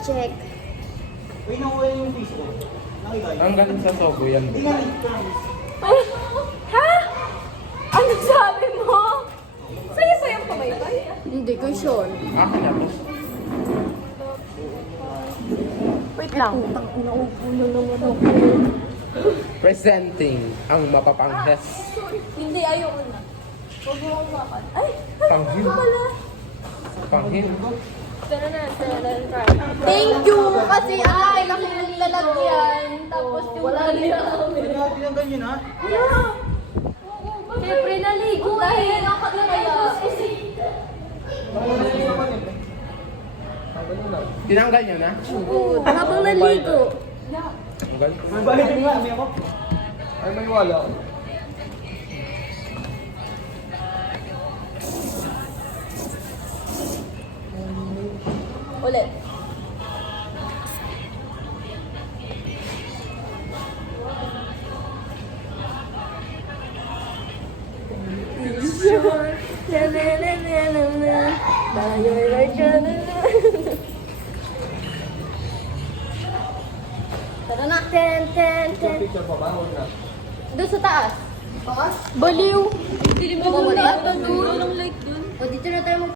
Check. Uy, nakuha yung face ko. Nakita yun. Ang galing sa Sogo yan. Hindi nga rin. Ha? Ano sabi mo? Sa'yo ba yung pamaypay? Hindi ko sure. Akin na to. Wait lang. Naupo na naman ako. Presenting ang mapapanghes. Hindi, ayoko na. Huwag mo akong makan. Ay! Panghil. Pala. Panghil. Tara na, try. Thank you! Kasi ay, lalagyan. Tapos yung wala niya. Tinanggal yun ha? Wala! Siyempre naligo dahil nakakaya. Tinanggal niya na? Oo, habang naligo. Ang galing. May balik nga, may ako. Ay, may wala. Ulit. Sure. Na na na na na na. Tayo ay na. Tara na. Ten, ten, ten. Picture pa ba? Huwag na. Doon sa taas. Taas? Baliw. Dilim mo muna. Doon. Walang light doon. O dito na tayo